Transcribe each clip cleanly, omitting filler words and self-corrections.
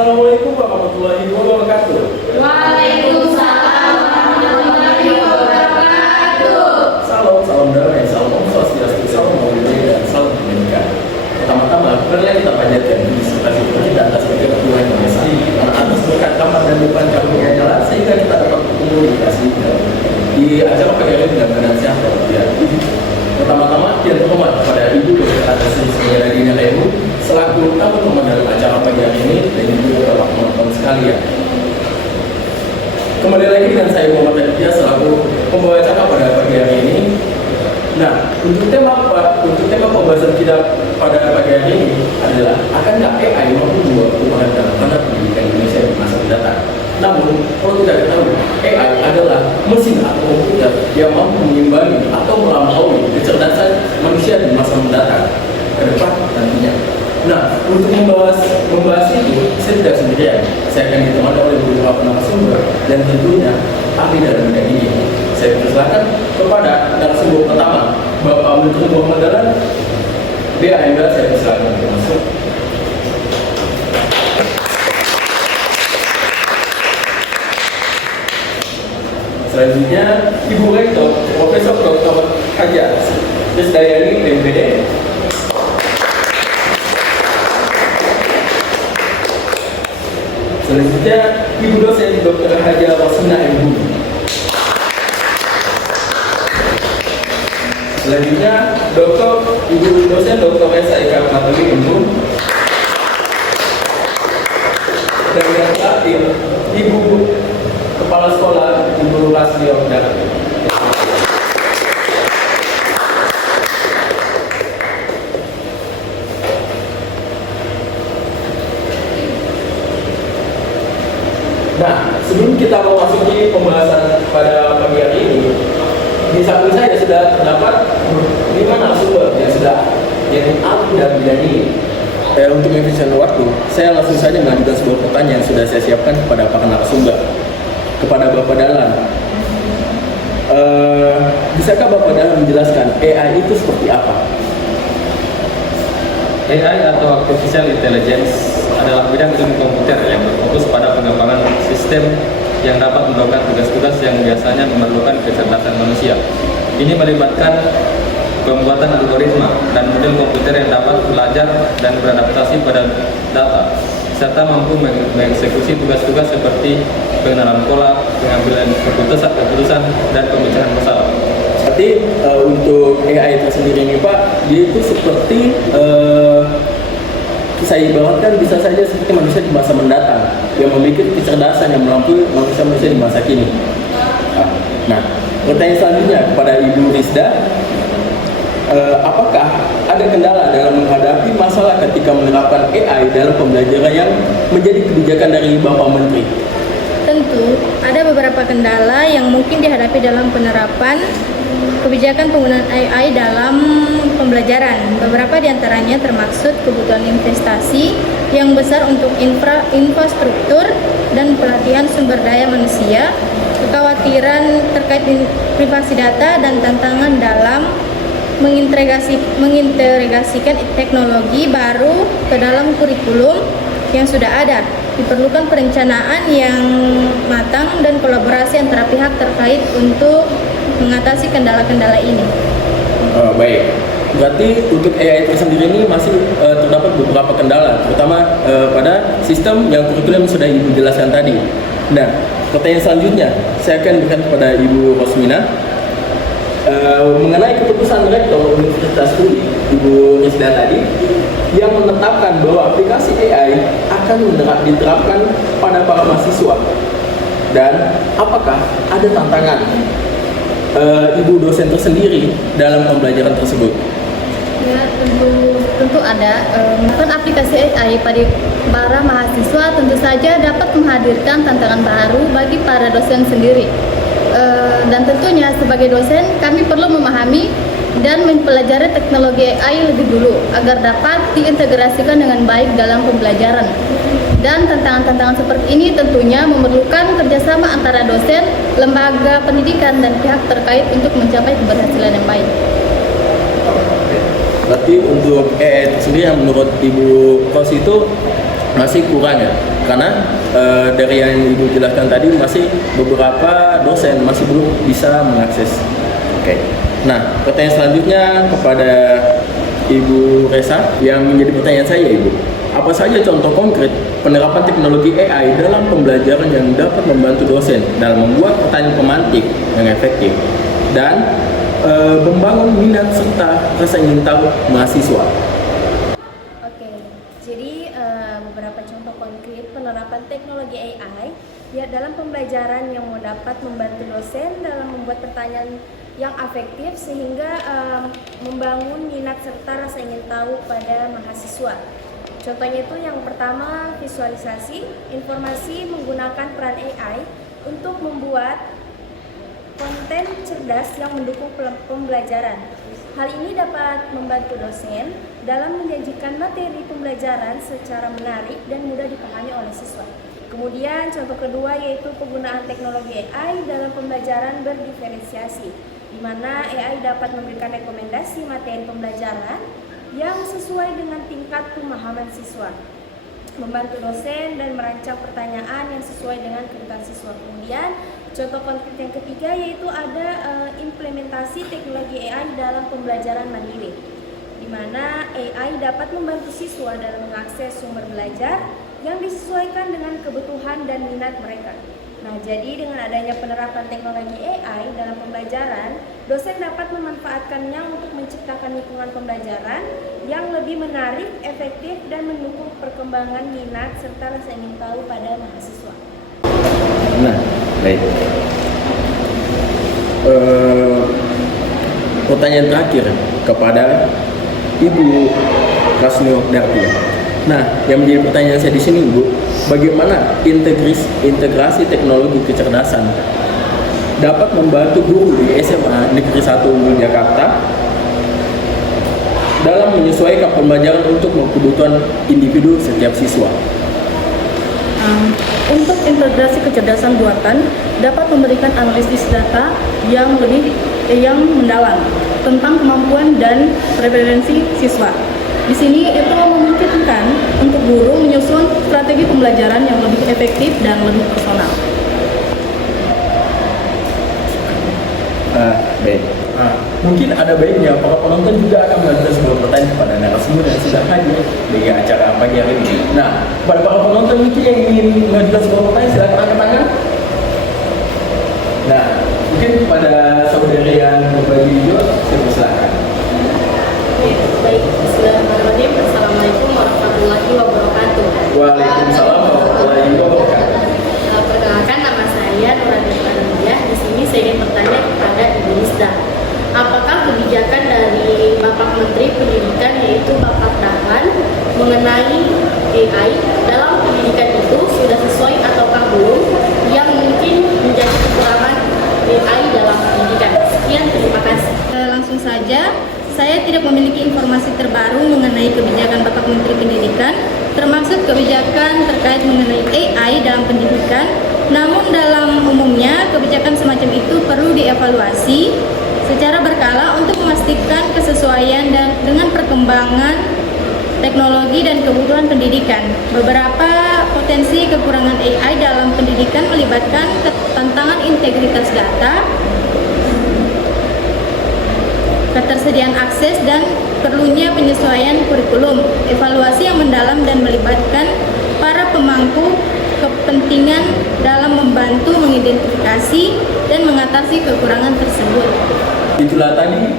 Assalamualaikum warahmatullahi wabarakatuh. Waalaikumsalam warahmatullahi wabarakatuh. Salam damai, salam Om Swastiastu, salam Maulid dan salam kebajikan. Pertama-tama, marilah kita panjatkan disertasi kita atas berkat Tuhan yang Esa. Karena atas berkat kamar dan depan kami yang nyala, sehingga kita dapat berkomunikasi di acara pagi ini dengan keadaan sehat walafiat. Pertama-tama, kian terhormat kepada Ibu Dr. Atasri Sembilan Lehu selaku tamu utama dalam acara pagi hari ini dan juga Bapak penonton sekalian. Kembali lagi dengan saya Muhammad Aditya selaku pembawa acara pada pagi hari ini. Nah, untuk tema pembahasan kita pada pagi hari ini adalah akankah AI mampu membawa perubahan dalam tanah pendidikan Indonesia di masa mendatang? Namun, perlu kita ketahui, AI adalah mesin atau komputer yang mampu mengimbangi atau melampaui kecerdasan manusia di masa mendatang ke depan nantinya. Nah, untuk membahas itu, saya tidak sendirian. Saya akan ditemani oleh beberapa narasumber dan tentunya ahli dalam bidang ini. Saya persilakan kepada narasumber pertama, Bapak Menteri Muhammad Dahlan. BAMDA, saya persilakan untuk masuk. Selanjutnya, Ibu Rektor, Profesor Dr. Haja Krisdayani, MPD. Selanjutnya, Ibu Dosen Dr. Haja Rosmina MHum. Selanjutnya, Ibu Dosen Dr. Esa Eka Matali MHum. Dan yang terakhir, Ibu Kepala Sekolah Ibu Rasio Darat. Nah, sebelum kita memasuki pembahasan pada pagi hari ini, di samping saya sudah terdapat 5 narasumber yang ahli dalam bidang ini. Untuk efisien waktu, saya langsung saja mengajukan sebuah pertanyaan yang sudah saya siapkan kepada para narasumber. Kepada Bapak Dahlan, bisakah Bapak Dahlan menjelaskan AI itu seperti apa? AI atau Artificial Intelligence adalah bidang ilmu komputer yang berfokus pada pengembangan sistem yang dapat melakukan tugas-tugas yang biasanya memerlukan kecerdasan manusia. Ini melibatkan pembuatan algoritma dan model komputer yang dapat belajar dan beradaptasi pada data, serta mampu mengeksekusi tugas-tugas seperti pengenalan pola, pengambilan keputusan, dan pemecahan masalah. Berarti untuk AI tersendiri ini Pak, dia itu seperti saya ibaratkan bisa saja seperti manusia di masa mendatang yang memiliki kecerdasan yang melampaui manusia-manusia di masa kini. Nah, pertanyaan selanjutnya kepada Ibu Rizda, apakah ada kendala dalam menghadapi masalah ketika menerapkan AI dalam pembelajaran yang menjadi kebijakan dari Bapak Menteri? Tentu, ada beberapa kendala yang mungkin dihadapi dalam penerapan kebijakan penggunaan AI dalam pembelajaran. Beberapa diantaranya termaksud kebutuhan investasi yang besar untuk infrastruktur dan pelatihan sumber daya manusia, kekhawatiran terkait privasi data, dan tantangan dalam mengintegrasikan teknologi baru ke dalam kurikulum yang sudah ada. Diperlukan perencanaan yang matang dan kolaborasi antara pihak terkait untuk mengatasi kendala-kendala ini. Baik, berarti untuk AI itu sendiri ini masih terdapat beberapa kendala, terutama pada sistem yang kurikulum sudah Ibu jelaskan tadi. Nah, pertanyaan selanjutnya saya akan berikan kepada Ibu Rosmina mengenai keputusan Rektor Universitas UI, Ibu Rizda tadi, yang menetapkan bahwa aplikasi AI akan diterapkan pada para mahasiswa, dan apakah ada tantangan Ibu dosen tersendiri dalam pembelajaran tersebut? Ya, tentu ada. Aplikasi AI pada para mahasiswa tentu saja dapat menghadirkan tantangan baru bagi para dosen sendiri. Dan tentunya sebagai dosen kami perlu memahami dan mempelajari teknologi AI lebih dulu agar dapat diintegrasikan dengan baik dalam pembelajaran. Dan tantangan-tantangan seperti ini tentunya memerlukan kerjasama antara dosen, lembaga pendidikan, dan pihak terkait untuk mencapai keberhasilan yang baik. Berarti untuk AI sendiri yang menurut Ibu Ros itu masih kurang ya, karena dari yang Ibu jelaskan tadi masih beberapa dosen masih belum bisa mengakses. Oke. Nah, pertanyaan selanjutnya kepada Ibu Resa yang menjadi pertanyaan saya, Ibu. Apa saja contoh konkret penerapan teknologi AI dalam pembelajaran yang dapat membantu dosen dalam membuat pertanyaan pemantik yang efektif dan membangun minat serta rasa ingin tahu mahasiswa? Oke, jadi beberapa contoh konkret penerapan teknologi AI ya dalam pembelajaran yang dapat membantu dosen dalam membuat pertanyaan yang efektif sehingga membangun minat serta rasa ingin tahu pada mahasiswa. Contohnya itu yang pertama visualisasi informasi menggunakan peran AI untuk membuat konten cerdas yang mendukung pembelajaran. Hal ini dapat membantu dosen dalam menyajikan materi pembelajaran secara menarik dan mudah dipahami oleh siswa. Kemudian contoh kedua yaitu penggunaan teknologi AI dalam pembelajaran berdiferensiasi, di mana AI dapat memberikan rekomendasi materi pembelajaran yang sesuai dengan tingkat pemahaman siswa, membantu dosen dan merancang pertanyaan yang sesuai dengan kebutuhan siswa. Kemudian contoh konkret yang ketiga yaitu ada implementasi teknologi AI dalam pembelajaran mandiri, di mana AI dapat membantu siswa dalam mengakses sumber belajar yang disesuaikan dengan kebutuhan dan minat mereka. Nah, jadi dengan adanya penerapan teknologi AI dalam pembelajaran, dosen dapat memanfaatkannya untuk menciptakan lingkungan pembelajaran yang lebih menarik, efektif, dan mendukung perkembangan minat serta rasa ingin tahu pada mahasiswa. Nah, baik. Pertanyaan terakhir kepada Ibu Rasnio Darti. Nah, yang menjadi pertanyaan saya di sini, Bu, bagaimana integrasi teknologi kecerdasan dapat membantu guru di SMA Negeri 1 Unggul Jakarta dalam menyesuaikan pembelajaran untuk kebutuhan individu setiap siswa? Untuk integrasi kecerdasan buatan dapat memberikan analisis data yang mendalam tentang kemampuan dan preferensi siswa. Di sini itu memungkinkan untuk guru menyusun strategi pembelajaran yang lebih efektif dan lebih personal. Baik. Mungkin ada baiknya para penonton juga akan mengajukan sebuah pertanyaan kepada narasumber yang sudah hadir di acara pagi hari ini. Nah, pada para penonton mungkin yang ingin mengajukan sebuah pertanyaan silakan angkat tangan. Nah, mungkin kepada saudari yang berbaju hijau, saya persilakan. Baik, bismillahirrahmanirrahim. Assalamualaikum warahmatullahi wabarakatuh. Waalaikumsalam warahmatullahi wabarakatuh. Perkenalkan, nama saya Nurani Faridiyah. Di sini saya ingin bertanya kepada Ibu Lisda. Apakah kebijakan dari Bapak Menteri Pendidikan yaitu Bapak Dahlan mengenai AI dalam pendidikan itu sudah sesuai ataukah belum? Yang mungkin menjadi kekurangan AI dalam pendidikan. Sekian, terima kasih. Langsung saja. Saya tidak memiliki informasi terbaru mengenai kebijakan Bapak Menteri Pendidikan, termasuk kebijakan terkait mengenai AI dalam pendidikan. Namun dalam umumnya, kebijakan semacam itu perlu dievaluasi secara berkala untuk memastikan kesesuaian dan dengan perkembangan teknologi dan kebutuhan pendidikan. Beberapa potensi kekurangan AI dalam pendidikan melibatkan tantangan integritas data, ketersediaan akses, dan perlunya penyesuaian kurikulum. Evaluasi yang mendalam dan melibatkan para pemangku kepentingan dalam membantu mengidentifikasi dan mengatasi kekurangan tersebut. Itulah tadi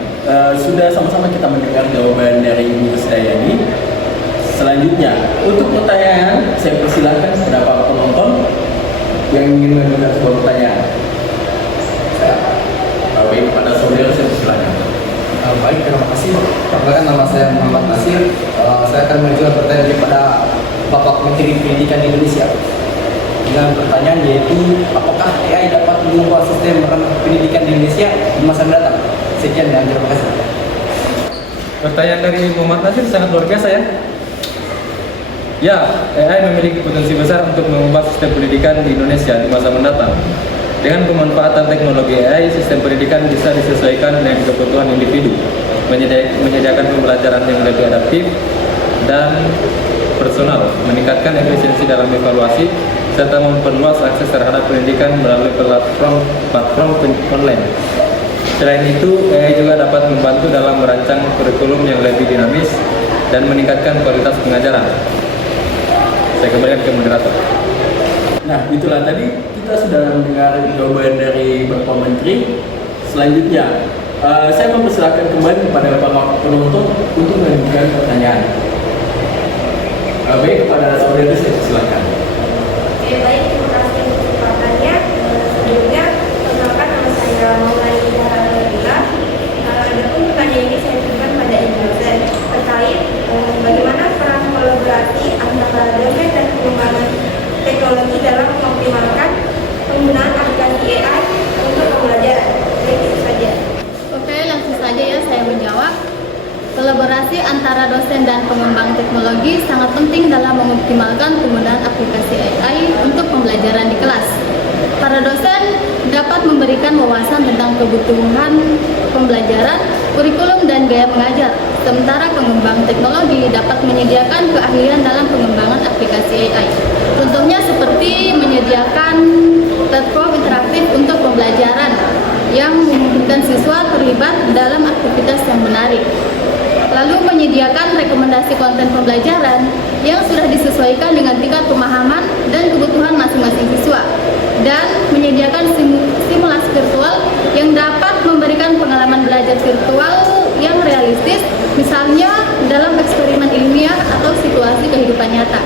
sudah sama-sama kita mendengar jawaban dari Ibu Krisdayani. Selanjutnya, untuk pertanyaan, saya persilahkan kepada para penonton yang ingin mengajukan sebuah pertanyaan. Baik, kepada saudara saya persilahkan. Baik, terima kasih. Perkenalkan, nama saya Muhammad Nasir. Saya akan mengajukan pertanyaan kepada Bapak Menteri Pendidikan Indonesia. Dengan pertanyaan yaitu, apakah AI dapat mengubah sistem pendidikan di Indonesia di masa mendatang? Sekian dan terima kasih. Pertanyaan dari Muhammad Nasir sangat luar biasa ya. Ya, AI memiliki potensi besar untuk mengubah sistem pendidikan di Indonesia di masa mendatang. Dengan pemanfaatan teknologi AI, sistem pendidikan bisa disesuaikan dengan kebutuhan individu, menyediakan pembelajaran yang lebih adaptif dan personal, meningkatkan efisiensi dalam evaluasi, serta memperluas akses terhadap pendidikan melalui platform online. Selain itu, AI juga dapat membantu dalam merancang kurikulum yang lebih dinamis dan meningkatkan kualitas pengajaran. Saya kembalikan ke moderator. Nah, itulah tadi kita sudah mendengar jawaban dari Bapak Menteri. Selanjutnya, saya mempersilahkan kembali kepada Bapak penonton untuk mengajukan pertanyaan. Baik, kepada saudara saya silakan. Oke, baik, terima kasih untuk kesempatannya. Sebelumnya, perkenalkan nama saya Maulani Dahlia. Adapun pertanyaan ini saya berikan pada Ibu dosen terkait bagaimana peran kolaborasi antara dosen dan pengembangan teknologi dalam mengoptimalkan penggunaan aplikasi AI untuk pembelajaran. Baik, itu saja. Oke, langsung saja ya saya menjawab. Kolaborasi antara dosen dan pengembang teknologi sangat penting dalam mengoptimalkan penggunaan aplikasi AI untuk pembelajaran di kelas. Para dosen dapat memberikan wawasan tentang kebutuhan pembelajaran, kurikulum, dan gaya mengajar. Sementara pengembang teknologi dapat menyediakan keahlian dalam pengembangan aplikasi AI. Contohnya seperti menyediakan platform interaktif untuk pembelajaran yang memungkinkan siswa terlibat dalam aktivitas yang menarik. Lalu menyediakan rekomendasi konten pembelajaran yang sudah disesuaikan dengan tingkat pemahaman dan kebutuhan masing-masing siswa, dan menyediakan simulasi virtual yang dapat memberikan pengalaman belajar virtual yang realistis, misalnya dalam eksperimen ilmiah atau situasi kehidupan nyata.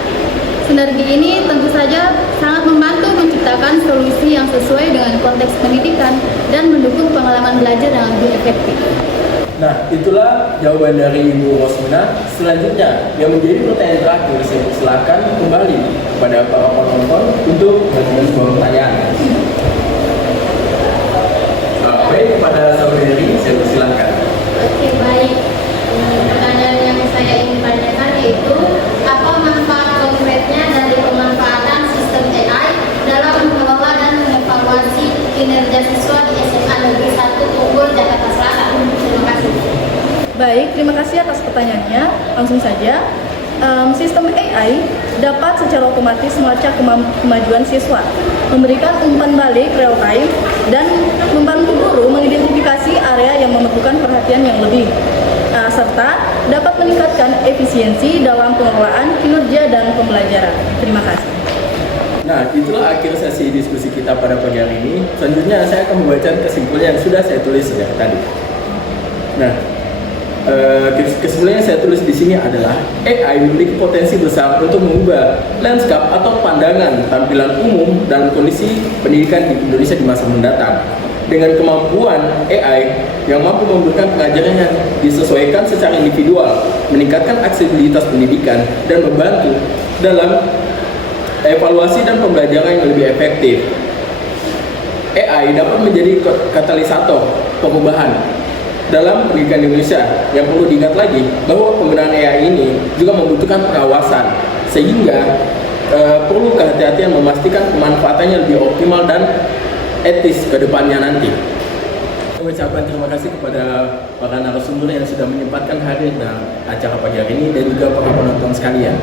Sinergi ini tentu saja sangat membantu menciptakan solusi yang sesuai dengan konteks pendidikan dan mendukung pengalaman belajar yang lebih efektif. Nah, itulah jawaban dari Ibu Rosmina. Selanjutnya, yang menjadi pertanyaan terakhir, saya persilakan kembali kepada para penonton untuk mengajukan sebuah pertanyaan. Baik, kepada saudari, saya persilakan. Oke, baik. Pertanyaan yang saya ingin tanyakan yaitu apa manfaat konkretnya dari pemanfaatan sistem AI dalam mengelola dan mengevaluasi kinerja siswa di SMA Negeri 1 Unggul Jakarta Selatan. Terima kasih. Baik, terima kasih atas pertanyaannya. Langsung saja. Sistem AI dapat secara otomatis melacak kemajuan siswa, memberikan umpan balik real time, dan membantu guru mengidentifikasi area yang memerlukan perhatian yang lebih, serta dapat meningkatkan efisiensi dalam pengelolaan kinerja dan pembelajaran. Terima kasih. Nah, itulah akhir sesi diskusi kita pada pagi hari ini. Selanjutnya, saya akan membacakan kesimpulan yang sudah saya tulis sejak tadi. Nah, kesimpulan yang saya tulis di sini adalah AI memiliki potensi besar untuk mengubah lanskap atau pandangan tampilan umum dalam kondisi pendidikan di Indonesia di masa mendatang. Dengan kemampuan AI yang mampu memberikan pengajaran yang disesuaikan secara individual, meningkatkan aksesibilitas pendidikan, dan membantu dalam evaluasi dan pembelajaran yang lebih efektif. AI dapat menjadi katalisator perubahan dalam pendidikan Indonesia. Yang perlu diingat lagi bahwa penggunaan AI ini juga membutuhkan pengawasan, sehingga perlu kehati-hatian memastikan pemanfaatannya lebih optimal dan etis ke depannya nanti. Saya ucapkan terima kasih kepada para narasumber yang sudah menyempatkan hadir dalam acara pagi hari ini dan juga para penonton sekalian.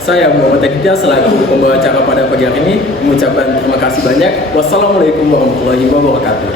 Saya Muhammad Aditya selaku pembawa acara pada pagi hari ini mengucapkan terima kasih banyak. Wassalamualaikum warahmatullahi wabarakatuh.